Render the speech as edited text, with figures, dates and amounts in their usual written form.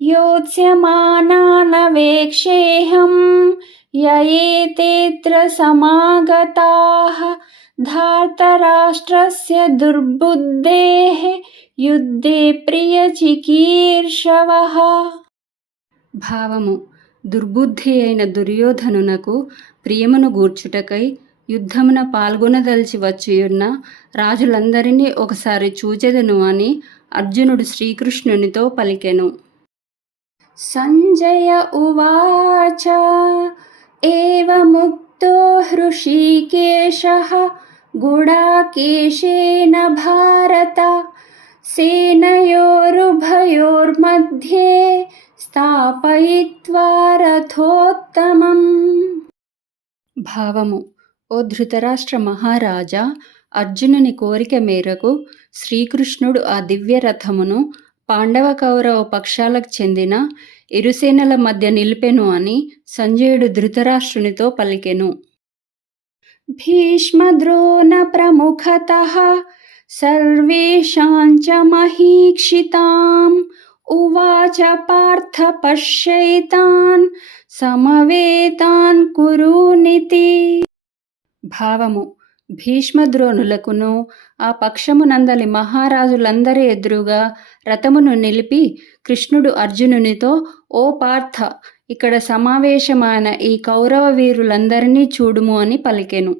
योत्स्यमानानवेक्षेऽहं य एतेऽत्र समागताः धार्तराष्ट्रस्य दुर्बुद्धेः యుద్ధే ప్రియచికీర్షవః. భావము: దుర్బుద్ధి అయిన దుర్యోధనునకు ప్రియమును గూర్చుటకై యుద్ధమున పాల్గొనదలిచి వచ్చియున్న రాజులందరినీ ఒకసారి చూచెదను అని అర్జునుడు శ్రీకృష్ణునితో పలికెను. సంజయ ఉవాచ ఏవముక్తో హృషీకేశః గుడాకేశేన భారత సేనయోరుభయోర్మధ్యే స్థాపయిత్వా రథోత్తమం. భావము: ఓ ధృతరాష్ట్ర మహారాజా, అర్జునుని కోరిక మేరకు శ్రీకృష్ణుడు ఆ దివ్య రథమును పాండవ కౌరవ పక్షాలకు చెందిన ఇరుసేనల మధ్య నిలిపెను అని సంజయుడు ధృతరాష్ట్రునితో పలికెను. భీష్మద్రోణ ప్రముఖతః సర్వేషాంచ మహీక్షితాం ఉవాచ పార్థ పశ్యైతాన్ సమవేతాన్ కురునితి. భావము: భీష్మద్రోణులకును ఆ పక్షమునందలి మహారాజులందరి ఎదురుగా రథమును నిలిపి కృష్ణుడు అర్జునునితో, ఓ పార్థ, ఇక్కడ సమావేశమైన ఈ కౌరవ వీరులందరినీ చూడుము అని పలికెను.